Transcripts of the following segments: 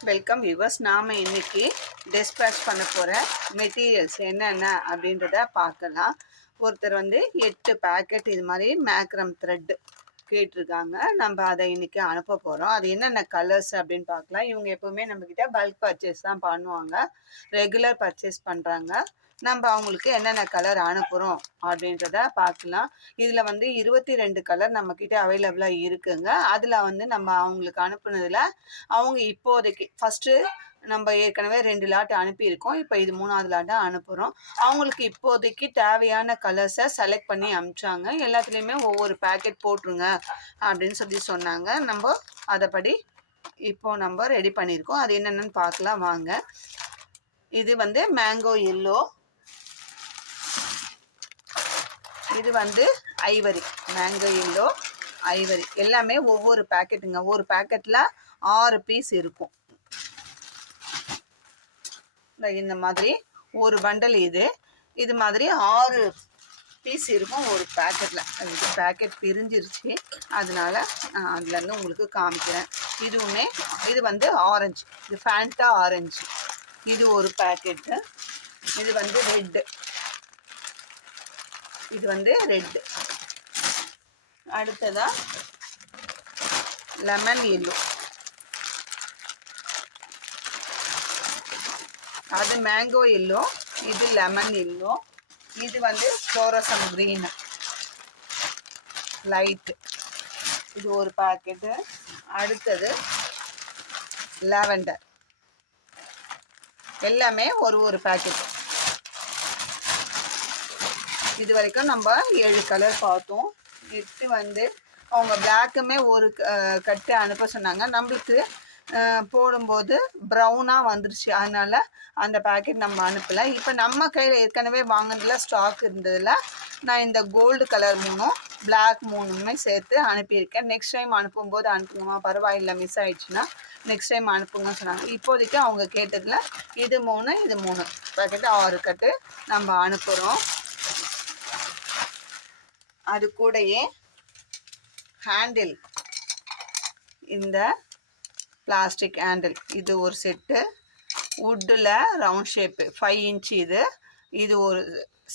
Welcome viewers. நாம் இன்னைக்கு dispatch பண்ண போகிற மெட்டீரியல்ஸ் என்னென்ன அப்படின்றத பார்க்கலாம். ஒருத்தர் 8 பேக்கெட் இது மாதிரி மேக்ரம் த்ரெட் கேட்டிருக்காங்க. நம்ம அதை இன்னைக்கு அனுப்ப போகிறோம். அது என்னென்ன கலர்ஸ் அப்படின்னு பார்க்கலாம். இவங்க எப்போவுமே நம்மக்கிட்ட பல்க் பர்ச்சேஸ் தான் பண்ணுவாங்க, ரெகுலர் பர்ச்சேஸ் பண்ணுறாங்க. நம்ம அவங்களுக்கு என்னென்ன கலர் அனுப்புகிறோம் அப்படின்றத பார்க்கலாம். இதில் 22 கலர் நம்மக்கிட்ட அவைலபிளாக இருக்குங்க. அதில் நம்ம அவங்களுக்கு அனுப்புனதில் அவங்க இப்போதைக்கு ஃபஸ்ட்டு நம்ம ஏற்கனவே 2 லாட் அனுப்பியிருக்கோம். இப்போ இது 3வது லாட்டாக அனுப்புகிறோம். அவங்களுக்கு இப்போதைக்கு தேவையான கலர்ஸை செலக்ட் பண்ணி அனுப்பிச்சாங்க. எல்லாத்துலேயுமே ஒவ்வொரு பேக்கெட் போட்டுருங்க அப்படின்னு சொன்னாங்க. நம்ம அதைப்படி இப்போ நம்ம ரெடி பண்ணியிருக்கோம். அது என்னென்னு பார்க்கலாம் வாங்க. இது மேங்கோ எல்லோ, இது ஐவரி, மேங்கோ எல்லோ ஐவரி. எல்லாமே ஒவ்வொரு பேக்கெட்டுங்க. ஒரு பேக்கெட்டில் 6 பீஸ் இருக்கும். இந்த மாதிரி ஒரு பண்டல் இது மாதிரி 6 பீஸ் இருக்கும் ஒரு பேக்கெட்டில். இது பேக்கெட் பிரிஞ்சிருச்சு, அதனால அதுலேருந்து உங்களுக்கு காமிக்கிறேன். இது ஆரஞ்சு, இது ஃபேண்டா ஆரஞ்சு. இது ஒரு பேக்கெட்டு. இது ரெட்டு, இது ரெட்டு. அடுத்ததா லெமன் எல்லோ, அது மேங்கோ எல்லோ, இது லெமன் எல்லோ. இது ஃப்ளோரசன் கிரீன் லைட், இது ஒரு பாக்கெட்டு. அடுத்தது லாவெண்டர், எல்லாமே ஒரு பாக்கெட். இது வரைக்கும் நம்ம 7 கலர் பார்த்தோம். நெக்ஸ்ட்டு அவங்க பிளாக்குமே ஒரு கட்டு அனுப்ப சொன்னாங்க. நம்மளுக்கு போடும்போது ப்ரௌனாக வந்துருச்சு, அதனால் அந்த பேக்கெட் நம்ம அனுப்பலை. இப்போ நம்ம கையில் ஏற்கனவே வாங்கினதில் ஸ்டாக் இருந்ததில் நான் இந்த கோல்டு கலர் 3ம் பிளாக் 3மே சேர்த்து அனுப்பியிருக்கேன். நெக்ஸ்ட் டைம் அனுப்பும்போது அனுப்புங்கம்மா, பரவாயில்லை மிஸ் ஆயிடுச்சுன்னா நெக்ஸ்ட் டைம் அனுப்புங்கன்னு சொன்னாங்க. இப்போதைக்கு அவங்க கேட்டதில் இது 3 பேக்கெட்டு 6 கட்டு நம்ம அனுப்புகிறோம். அது கூடயே ஹேண்டில், இந்த பிளாஸ்டிக் ஹேண்டில், இது ஒரு செட்டு. வுட்டில் ரவுண்ட் ஷேப்பு 5 இன்ச்சு இது ஒரு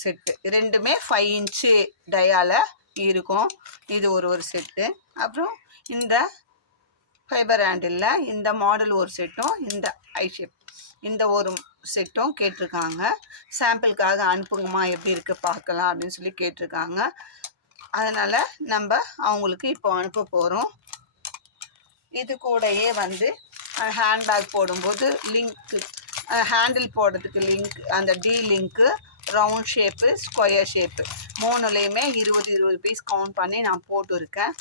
செட்டு. ரெண்டுமே 5 இன்ச்சு டயால இருக்கும். இது ஒரு செட்டு. அப்புறம் இந்த ஃபைபர் ஹேண்டிலில் இந்த மாடல் ஒரு செட்டும், இந்த ஐ ஷேப் இந்த ஒரு செட்டும் கேட்டிருக்காங்க. சாம்பிளுக்காக அனுப்புங்கம்மா, எப்படி இருக்குது பார்க்கலாம் அப்படின்னு சொல்லி கேட்டிருக்காங்க. அதனால் நம்ம அவங்களுக்கு இப்போ அனுப்ப போகிறோம். இது கூடயே ஹேண்ட்பேக் போடும்போது லிங்க்கு, ஹேண்டில் போடுறதுக்கு லிங்க், அந்த டி லிங்க்கு, ரவுண்ட் ஷேப்பு, ஸ்கொயர் ஷேப்பு 3லேயுமே 20 பீஸ் கவுண்ட் பண்ணி நான் போட்டுருக்கேன்.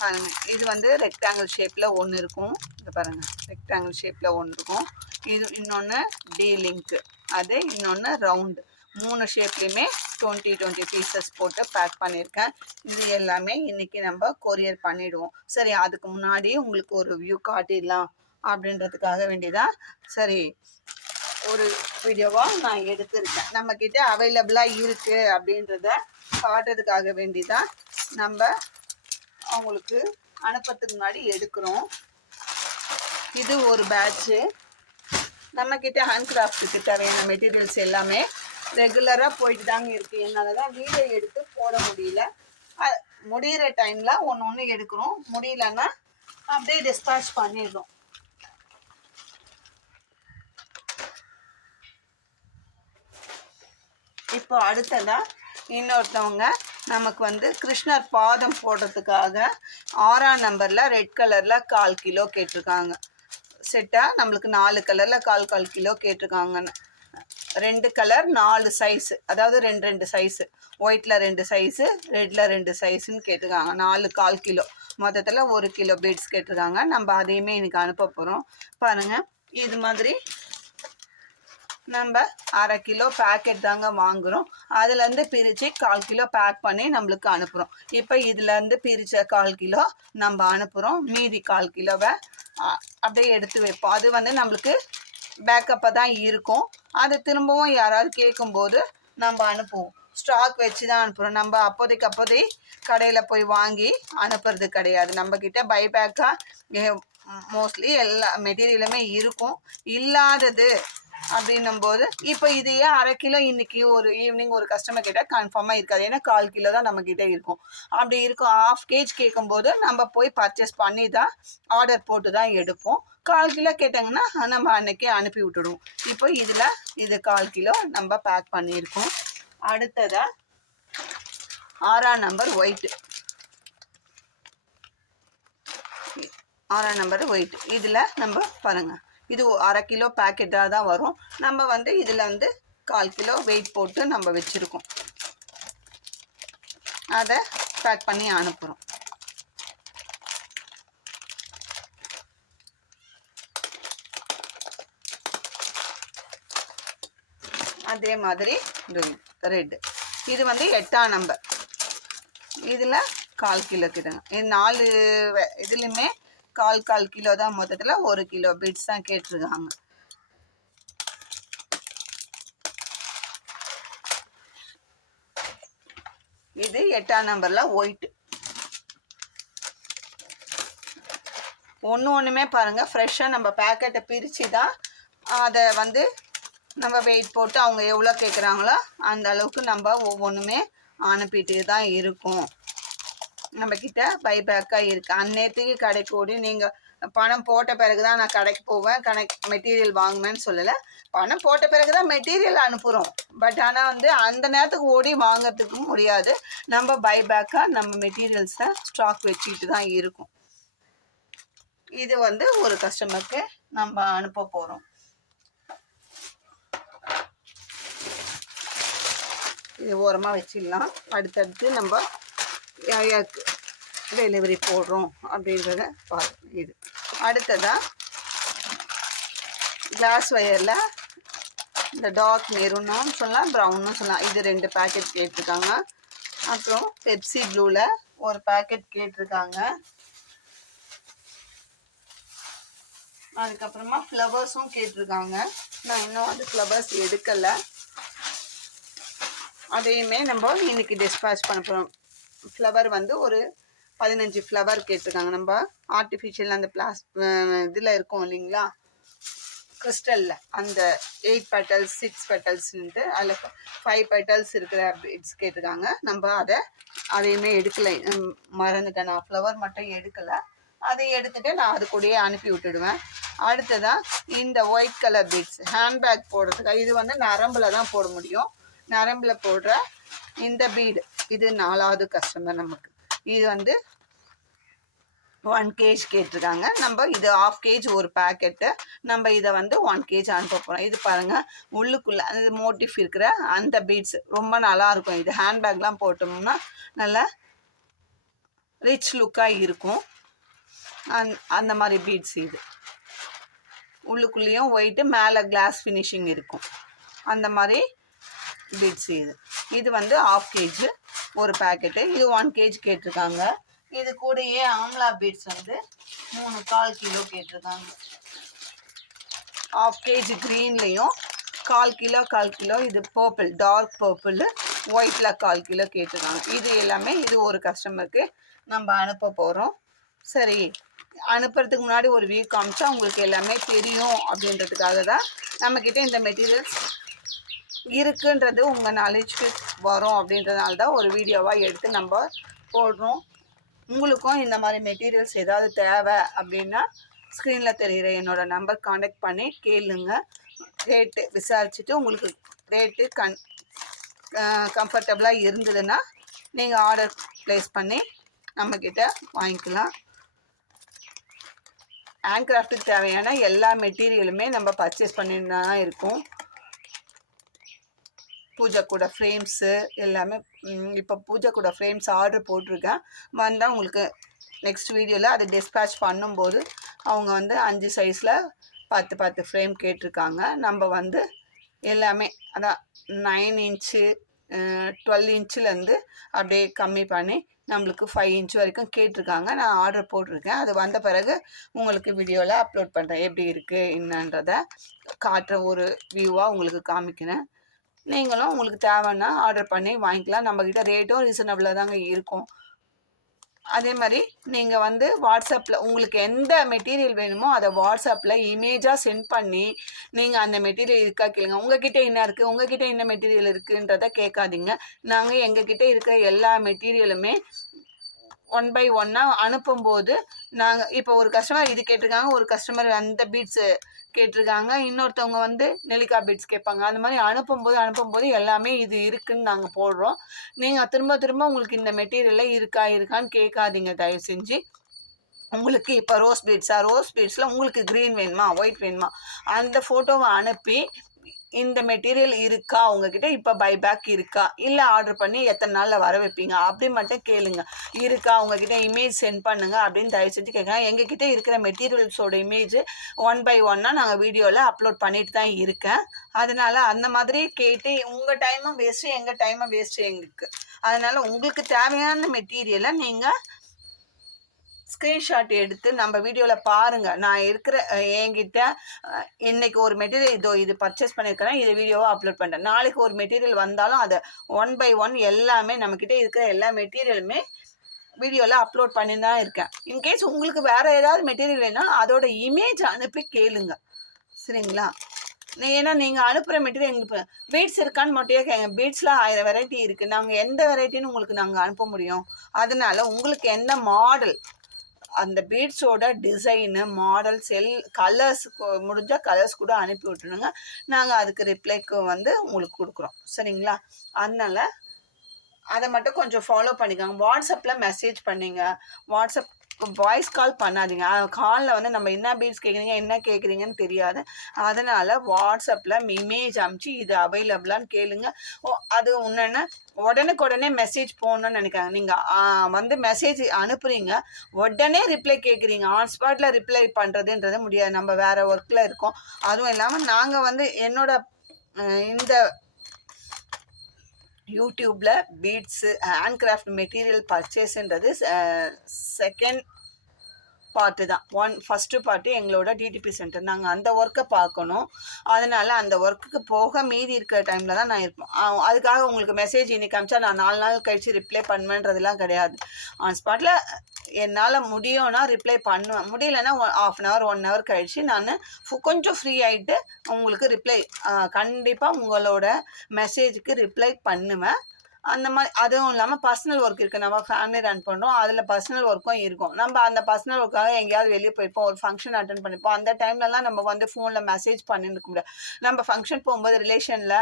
பாருங்கள், இது ரெக்டாங்கிள் ஷேப்பில் ஒன்று இருக்கும். இது பாருங்கள், ரெக்டாங்கிள் ஷேப்பில் ஒன்று இருக்கும். இது இன்னொன்று டி லிங்க்கு, அது இன்னொன்று ரவுண்டு. 3 ஷேப்லேயுமே 20 பீசஸ் போட்டு பேக் பண்ணியிருக்கேன். இது எல்லாமே இன்றைக்கி நம்ம கொரியர் பண்ணிவிடுவோம். சரி, அதுக்கு முன்னாடி உங்களுக்கு ஒரு வியூ காட்டிடலாம் அப்படின்றதுக்காக வேண்டியதான் சரி ஒரு வீடியோவாக நான் எடுத்திருக்கேன். நம்மக்கிட்ட அவைலபிளாக இருக்குது அப்படின்றத காட்டுறதுக்காக வேண்டிதான் நம்ம அவங்களுக்கு அனுப்புறதுக்கு முன்னாடி எடுக்கிறோம். இது ஒரு பேட்ச்சு. நம்மக்கிட்ட ஹேண்ட் கிராஃப்ட்டுக்கு தேவையான மெட்டீரியல்ஸ் எல்லாமே ரெகுலராக போயிட்டு தாங்க இருக்குது. என்னால் தான் வீடியோ எடுத்து போட முடியல. முடிகிற டைமில் ஒன்று எடுக்கிறோம், முடியலன்னா அப்படியே டிஸ்பேச் பண்ணிடுறோம். இப்போ அடுத்ததாக இன்னொருத்தவங்க நமக்கு கிருஷ்ணர் பாதம் போடுறதுக்காக 6ஆம் நம்பரில் ரெட் கலரில் 1/4 கிலோ கேட்டிருக்காங்க. செட்டாக நம்மளுக்கு 4 கலரில் 1/4 கிலோ கேட்டிருக்காங்கன்னு. 2 கலர் 4 சைஸு, அதாவது 2 சைஸு, ஒயிட்டில் 2 சைஸு, ரெட்டில் 2 சைஸுன்னு கேட்டிருக்காங்க. 4 1/4 கிலோ, மொத்தத்தில் 1 கிலோ பீட்ஸ் கேட்டிருக்காங்க. நம்ம அதையுமே இன்றைக்கி அனுப்ப போகிறோம். பாருங்கள், இது மாதிரி நம்ம 1/2 கிலோ பேக்கெட் தாங்க வாங்குகிறோம். அதுலேருந்து பிரித்து 1/4 கிலோ பேக் பண்ணி நம்மளுக்கு அனுப்புகிறோம். இப்போ இதுலேருந்து பிரித்த 1/4 கிலோ நம்ம அனுப்புகிறோம். மீதி 1/4 கிலோவை அப்படியே எடுத்து வைப்போம். அது நம்மளுக்கு பேக்கப்பாக தான் இருக்கும். அது திரும்பவும் யாராவது கேட்கும்போது நம்ம அனுப்புவோம். ஸ்டாக் வச்சு தான் அனுப்புகிறோம். நம்ம அப்போதைக்கு கடையில் போய் வாங்கி அனுப்புறது கிடையாது. நம்மக்கிட்ட பைபேக்காக மோஸ்ட்லி எல்லா மெட்டீரியலுமே இருக்கும். இல்லாதது அப்படின்னும்போது இப்போ இதையே 1/2 கிலோ இன்னைக்கு ஒரு ஈவினிங் ஒரு கஸ்டமர் கிட்ட கன்ஃபார்மாக இருக்காது. ஏன்னா 1/4 கிலோ தான் நம்மக்கிட்ட இருக்கும். அப்படி இருக்கும் 1/2 கேஜ் கேட்கும்போது நம்ம போய் பர்ச்சேஸ் பண்ணி தான் ஆர்டர் போட்டு தான் எடுப்போம். 1/4 கிலோ கேட்டாங்கன்னா நம்ம அன்னைக்கே அனுப்பி விட்டுடுவோம். இப்போ இதில் இது 1/4 கிலோ நம்ம பேக் பண்ணியிருக்கோம். அடுத்ததாக 6ஆம் நம்பர் ஒயிட்டு. 6ஆம் நம்பர் ஒயிட். இதில் நம்ம பாருங்கள், இது 1/2 கிலோ பேக்கெட்டாக தான் வரும். நம்ம வந்து இதில் வந்து 1/4 கிலோ வெயிட் போட்டு நம்ம வச்சுருக்கோம். அதை பேக் பண்ணி அனுப்புகிறோம். அதே மாதிரி ரெட். இது வந்து 8ஆம் நம்பர். இதில் 1/4 கிலோ கிட்டங்க. இது 4 இதுலையுமே 1/4 கிலோ தான். மொத்தத்தில் 1 கிலோ பீட்ஸ் தான் கேட்டிருக்காங்க. இது 8ஆம் நம்பரில் ஒயிட். ஒன்றுமே பாருங்கள், ஃப்ரெஷ்ஷாக நம்ம பேக்கெட்டை பிரித்து தான் அதை வந்து நம்ம வெயிட் போட்டு அவங்க எவ்வளோ கேட்குறாங்களோ அந்த அளவுக்கு நம்ம ஒவ்வொன்றுமே அனுப்பிட்டு தான் இருக்கும். நம்மக்கிட்ட பைபேக்காக இருக்குது. அந்நேரத்துக்கு கடைக்கு ஓடி நீங்கள் பணம் போட்ட பிறகு தான் நான் கடைக்கு போவேன், மெட்டீரியல் வாங்குவேன்னு சொல்லலை. பணம் போட்ட பிறகு தான் மெட்டீரியல் அனுப்புகிறோம். பட் ஆனால் வந்து அந்த நேரத்துக்கு ஓடி வாங்கிறதுக்கு முடியாது. நம்ம பைபேக்காக நம்ம மெட்டீரியல்ஸை ஸ்டாக் வச்சுக்கிட்டு தான் இருக்கும். இது வந்து ஒரு கஸ்டமருக்கு நம்ம அனுப்ப போகிறோம். இது ஓரமாக வச்சிடலாம். அடுத்தடுத்து நம்ம யாருக்கு டெலிவரி போடுறோம் அப்படின்றத பார்க்கணும். இது அடுத்ததாக கிளாஸ் ஒயரில் இந்த டார்க் மெரூன்னு சொல்லலாம், ப்ரௌன்னு சொல்லலாம். இது 2 பேக்கெட் கேட்டிருக்காங்க. அப்புறம் பெப்சி ப்ளூவில் ஒரு பேக்கெட் கேட்டிருக்காங்க. அதுக்கப்புறமா ஃப்ளவர்ஸும் கேட்டிருக்காங்க. நான் இன்னும் வந்து ஃப்ளவர்ஸ் எடுக்கலை. அதையுமே நம்ம இன்னைக்கு டிஸ்பேச் பண்ண போகிறோம். ஃப்ளவர் வந்து ஒரு 15 ஃப்ளவர் கேட்டிருக்காங்க. நம்ம ஆர்டிஃபிஷியல் அந்த இதில் இருக்கும் இல்லைங்களா, கிறிஸ்டலில் அந்த 8 பெட்டல்ஸ் 6 பெட்டல்ஸ்ன்ட்டு அதில் 5 பெட்டல்ஸ் இருக்கிற பீட்ஸ் கேட்டிருக்காங்க. நம்ம அதையுமே எடுக்கலை, மறந்துட்டேன். நான் ஃப்ளவர் மட்டும் எடுக்கலை. அதை எடுத்துகிட்டு நான் அது கூடயே அனுப்பி விட்டுடுவேன். அடுத்ததாக இந்த ஒயிட் கலர் பீட்ஸ் ஹேண்ட்பேக் போடுறதுக்காக. இது வந்து நரம்பில் தான் போட முடியும். நரம்பில் போடுற இந்த பீடு, இது 4வது கஸ்டமர் நமக்கு. இது வந்து 1 கேஜ் கேட்டிருக்காங்க. நம்ம இது 1/2 கேஜ் ஒரு பேக்கெட்டு. நம்ம இதை வந்து 1 கேஜ் அனுப்ப போகிறோம். இது பாருங்கள், உள்ளுக்குள்ளே அந்த மோட்டிஃப் இருக்கிற அந்த பீட்ஸ் ரொம்ப நல்லாயிருக்கும். இது ஹேண்ட்பேக்லாம் போட்டோம்னா நல்லா ரிச் லுக்காக இருக்கும். அந்த மாதிரி பீட்ஸ். இது உள்ளுக்குள்ளேயும் ஒயிட்டு, மேலே கிளாஸ் ஃபினிஷிங் இருக்கும். அந்த மாதிரி பீட்ஸ். இது வந்து 1/2 கேஜ் ஒரு பேக்கெட்டு. இது 1 கேஜ் கேட்டிருக்காங்க. இது கூடயே ஆம்லா பீட்ஸ் வந்து 3/4 கிலோ கேட்டிருக்காங்க. 1/2 கேஜ் க்ரீன்லேயும் 1/4 கிலோ இது பர்பிள், டார்க் பர்பிள் ஒயிட்டில் 1/4 கிலோ கேட்டிருக்காங்க. இது எல்லாமே இது ஒரு கஸ்டமருக்கு நம்ம அனுப்ப போகிறோம். சரி, அனுப்புறதுக்கு முன்னாடி ஒரு வியூ காமிச்சா உங்களுக்கு எல்லாமே தெரியும் அப்படின்றதுக்காக தான் நம்மக்கிட்ட இந்த மெட்டீரியல்ஸ் இருக்குன்றது உங்கள் நாலேஜ்க்கு வரும். அப்படின்றதுனால தான் ஒரு வீடியோவாக எடுத்து நம்ம போடுறோம். உங்களுக்கும் இந்த மாதிரி மெட்டீரியல்ஸ் ஏதாவது தேவை அப்படின்னா ஸ்க்ரீனில் தெரிகிற என்னோடய நம்பர் காண்டாக்ட் பண்ணி கேளுங்க. ரேட்டு விசாரிச்சுட்டு உங்களுக்கு ரேட்டு கம்ஃபர்டபுளாக இருந்ததுன்னா நீங்கள் ஆர்டர் ப்ளேஸ் பண்ணி நம்மக்கிட்ட வாங்கிக்கலாம். ஹேண்ட் கிராஃப்ட்டுக்கு தேவையான எல்லா மெட்டீரியலுமே நம்ம பர்ச்சேஸ் பண்ணிட்டு தான் இருக்கும். பூஜை கூட ஃப்ரேம்ஸு எல்லாமே. இப்போ பூஜை கூட ஃப்ரேம்ஸ் ஆர்டர் போட்டிருக்கேன். வந்தால் உங்களுக்கு நெக்ஸ்ட் வீடியோவில் அதை டிஸ்பேச் பண்ணும்போது அவங்க வந்து 5 சைஸில் 10 ஃப்ரேம் கேட்டிருக்காங்க. நம்ம வந்து எல்லாமே அதான் 9 இன்ச்சு 12 இன்ச்சுலேருந்து அப்படியே கம்மி பண்ணி நம்மளுக்கு 5 இன்ச் வரைக்கும் கேட்டிருக்காங்க. நான் ஆர்டர் போட்டிருக்கேன். அது வந்த பிறகு உங்களுக்கு வீடியோவில் அப்லோட் பண்ணுறேன். எப்படி இருக்குது என்னன்றதை காட்டுற ஒரு வியூவாக உங்களுக்கு காமிக்கிறேன். நீங்களும் உங்களுக்கு தேவைன்னா ஆர்டர் பண்ணி வாங்கிக்கலாம். நம்மக்கிட்ட ரேட்டும் ரீசனபிளாக தாங்க இருக்கும். அதே மாதிரி நீங்கள் வந்து வாட்ஸ்அப்பில் உங்களுக்கு எந்த மெட்டீரியல் வேணுமோ அதை வாட்ஸ்அப்பில் இமேஜாக சென்ட் பண்ணி நீங்கள் அந்த மெட்டீரியல் இருக்கா கேளுங்க. உங்ககிட்ட என்ன இருக்குது, உங்ககிட்ட என்ன மெட்டீரியல் இருக்குன்றதை கேட்காதீங்க. நாங்கள் எங்ககிட்ட இருக்கிற எல்லா மெட்டீரியலுமே 1 by 1 அனுப்பும்போது நாங்கள் இப்போ ஒரு கஸ்டமர் இது கேட்டிருக்காங்க, ஒரு கஸ்டமர் அந்த பீட்ஸு கேட்டிருக்காங்க, இன்னொருத்தவங்க வந்து நெல்லிக்காய் பீட்ஸ் கேட்பாங்க. அந்த மாதிரி அனுப்பும்போது எல்லாமே இது இருக்குதுன்னு நாங்கள் போடுறோம். நீங்கள் திரும்ப திரும்ப உங்களுக்கு இந்த மெட்டீரியலில் இருக்கான்னு கேட்காதீங்க தயவு செஞ்சு. உங்களுக்கு இப்போ ரோஸ் பீட்ஸில் உங்களுக்கு க்ரீன் வேணுமா, ஒயிட் வேணுமா, அந்த ஃபோட்டோவை அனுப்பி இந்த மெட்டீரியல் இருக்கா உங்ககிட்ட, இப்போ பைபேக் இருக்கா, இல்லை ஆர்டர் பண்ணி எத்தனை நாளில் வர வைப்பீங்க அப்படி மட்டும் கேளுங்க. இருக்கா உங்ககிட்ட இமேஜ் சென்ட் பண்ணுங்க அப்படின்னு தயவு செஞ்சு கேட்குறேன். எங்ககிட்ட இருக்கிற மெட்டீரியல்ஸோட இமேஜ் 1 by 1 நாங்கள் வீடியோவில் அப்லோட் பண்ணிட்டு தான் இருக்கேன். அதனால அந்த மாதிரி கேட்டு உங்கள் டைமும் வேஸ்ட்டு, எங்கள் டைமும் வேஸ்ட்டு எங்களுக்கு. அதனால் உங்களுக்கு தேவையான மெட்டீரியலை நீங்கள் ஸ்க்ரீன்ஷாட் எடுத்து நம்ம வீடியோவில் பாருங்கள். நான் இருக்கிற என்கிட்ட இன்றைக்கி ஒரு மெட்டீரியல் இது பர்ச்சேஸ் பண்ணியிருக்கிறேன், இது வீடியோவை அப்லோட் பண்ணுறேன். நாளைக்கு ஒரு மெட்டீரியல் வந்தாலும் அதை 1 by 1 எல்லாமே நம்மக்கிட்ட இருக்கிற எல்லா மெட்டீரியலுமே வீடியோவில் அப்லோட் பண்ணி தான் இருக்கேன். இன்கேஸ் உங்களுக்கு வேறு ஏதாவது மெட்டீரியல் வேணால் அதோட இமேஜ் அனுப்பி கேளுங்க, சரிங்களா? ஏன்னா நீங்கள் அனுப்புகிற மெட்டீரியல் எங்களுக்கு பீட்ஸ் இருக்கான்னு மட்டும் கேங்க. பீட்ஸில் 1000 வெரைட்டி இருக்குது. நாங்கள் எந்த வெரைட்டின்னு உங்களுக்கு நாங்கள் அனுப்ப முடியும். அதனால உங்களுக்கு எந்த மாடல், அந்த பீட்ஸோட டிசைனு, மாடல்ஸ், கலர்ஸ் முடிஞ்சால் கலர்ஸ் கூட அனுப்பி விட்டுருங்க. நாங்கள் அதுக்கு ரிப்ளைக்கு வந்து உங்களுக்கு கொடுக்குறோம், சரிங்களா? அதனால் அதை மட்டும் கொஞ்சம் ஃபாலோ பண்ணிக்கோங்க. வாட்ஸ்அப்பில் மெசேஜ் பண்ணிங்க, வாட்ஸ்அப் வாய்ஸ் கால் பண்ணாதீங்க. காலில் வந்து நம்ம என்ன பீட்ஸ் கேட்குறீங்க, என்ன கேட்குறீங்கன்னு தெரியாது. அதனால் வாட்ஸ்அப்பில் இமேஜ் அனுப்பிச்சு இது அவைலபிளான்னு கேளுங்க. அது ஒன்றுன்னு உடனுக்குடனே மெசேஜ் போகணுன்னு நினைக்கிறாங்க. நீங்கள் வந்து மெசேஜ் அனுப்புகிறீங்க, உடனே ரிப்ளை கேட்குறீங்க. ஆன் ஸ்பாட்டில் ரிப்ளை பண்ணுறதுன்றது முடியாது, நம்ம வேறு ஒர்க்கில் இருக்கோம். அதுவும் இல்லாமல் நாங்கள் வந்து என்னோட இந்த யூடியூப்பில் பீட்ஸு ஹேண்ட் மெட்டீரியல் பர்ச்சேஸுன்றது செகண்ட் பார்ட்டு தான். ஃபஸ்ட்டு பார்ட்டு எங்களோட டிடிபி சென்டர். நாங்கள் அந்த ஒர்க்கை பார்க்கணும். அதனால் அந்த ஒர்க்குக்கு போக மீதி இருக்கிற டைமில் தான் நான் இருப்போம். அதுக்காக உங்களுக்கு மெசேஜ் இன்றைக்கி அனுப்பிச்சா நான் 4 நாள் கழித்து ரிப்ளை பண்ணுவேன்றதுலாம் கிடையாது. ஆன் ஸ்பாட்டில் என்னால் முடியும்னா ரிப்ளை பண்ணுவேன், முடியலைன்னா 1/2 hour 1 hour கழித்து நான் கொஞ்சம் ஃப்ரீ ஆகிட்டு உங்களுக்கு ரிப்ளை கண்டிப்பாக உங்களோட மெசேஜுக்கு ரிப்ளை பண்ணுவேன். அந்த மாதிரி அதுவும் இல்லாமல் பர்சனல் ஒர்க் இருக்குது. நம்ம ஃபேமிலி ரன் பண்ணுறோம், அதில் பர்சனல் ஒர்க்கும் இருக்கும். நம்ம அந்த பர்சனல் ஒர்க்காக எங்கேயாவது வெளியே போயிருப்போம், ஒரு ஃபங்க்ஷன் அட்டன் பண்ணிப்போம். அந்த டைம்லலாம் நம்ம வந்து ஃபோனில் மெசேஜ் பண்ணிருக்க முடியாது. நம்ம ஃபங்க்ஷன் போகும்போது ரிலேஷனில்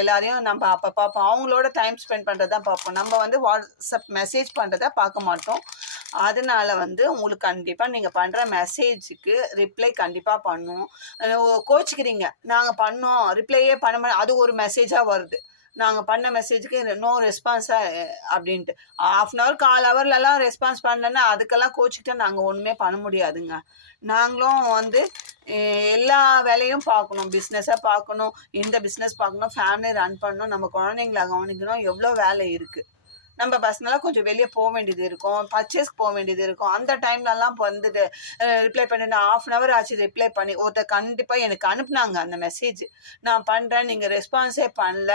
எல்லாரையும் நம்ம அப்போ பார்ப்போம், அவங்களோட டைம் ஸ்பெண்ட் பண்ணுறது தான் பார்ப்போம். நம்ம வந்து வாட்ஸ்அப் மெசேஜ் பண்ணுறதை பார்க்க மாட்டோம். அதனால் வந்து உங்களுக்கு கண்டிப்பாக நீங்கள் பண்ணுற மெசேஜுக்கு ரிப்ளை கண்டிப்பாக பண்ணுவோம். கோச்சிக்கிறீங்க, நாங்கள் பண்ணோம் ரிப்ளையே பண்ண அது ஒரு மெசேஜாக வருது, நாங்கள் பண்ண மெசேஜுக்கு நோ ரெஸ்பான்ஸாக அப்படின்ட்டு. 1/2 hour 1/4 hourலலாம் ரெஸ்பான்ஸ் பண்ணலன்னா அதுக்கெல்லாம் கோச்சிக்கிட்டா நாங்கள் ஒன்றுமே பண்ண முடியாதுங்க. நாங்களும் வந்து எல்லா வேலையும் பார்க்கணும், பிஸ்னஸாக பார்க்கணும், இந்த பிஸ்னஸ் பார்க்கணும், ஃபேமிலி ரன் பண்ணணும், நம்ம குழந்தைங்கள கவனிக்கணும், எவ்வளோ வேலை இருக்குது. நம்ம பர்சனலாக கொஞ்சம் வெளியே போக வேண்டியது இருக்கும், பர்ச்சேஸ்க்கு போக வேண்டியது இருக்கும். அந்த டைம்லலாம் இப்போ வந்துட்டு ரிப்ளை பண்ணி 1/2 hour ஆச்சு ரிப்ளை பண்ணி. ஒருத்தர் கண்டிப்பாக எனக்கு அனுப்புனாங்க அந்த மெசேஜ், நான் பண்ணுறேன், நீங்கள் ரெஸ்பான்ஸே பண்ணல,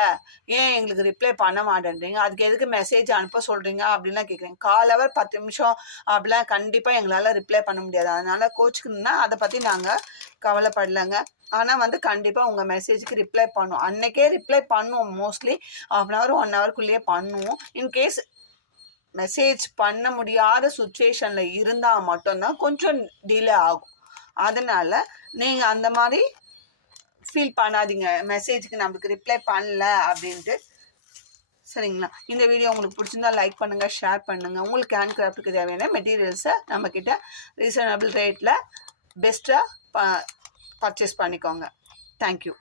ஏன் எங்களுக்கு ரிப்ளை பண்ண மாட்டேன்றீங்க, அதுக்கு எதுக்கு மெசேஜ் அனுப்ப சொல்கிறீங்க அப்படின்லாம் கேட்குறீங்க. 1/4 hour 10 நிமிஷம் அப்படிலாம் கண்டிப்பாக எங்களால் ரிப்ளை பண்ண முடியாது. அதனால் கோச்சுக்கணுன்னா அதை பற்றி நாங்கள் கவலைப்படலைங்க. ஆனால் வந்து கண்டிப்பாக உங்கள் மெசேஜுக்கு ரிப்ளை பண்ணுவோம். அன்றைக்கே ரிப்ளை பண்ணுவோம், மோஸ்ட்லி 1/2 hour 1 hourக்குள்ளேயே பண்ணுவோம். இன்கேஸ் மெசேஜ் பண்ண முடியாத சுச்சுவேஷனில் இருந்தால் மட்டும்தான் கொஞ்சம் டிலே ஆகும். அதனால் நீங்கள் அந்த மாதிரி ஃபீல் பண்ணாதீங்க, மெசேஜுக்கு நம்மளுக்கு ரிப்ளை பண்ணல அப்படின்ட்டு, சரிங்களா? இந்த வீடியோ உங்களுக்கு பிடிச்சிருந்தா லைக் பண்ணுங்கள், ஷேர் பண்ணுங்கள். உங்களுக்கு ஹேண்ட் கிராஃப்ட்டுக்கு தேவையான மெட்டீரியல்ஸை நம்மக்கிட்ட ரீசனபிள் ரேட்டில் பெஸ்ட்டாக பர்ச்சேஸ் பண்ணிக்கோங்க. தேங்க்யூ.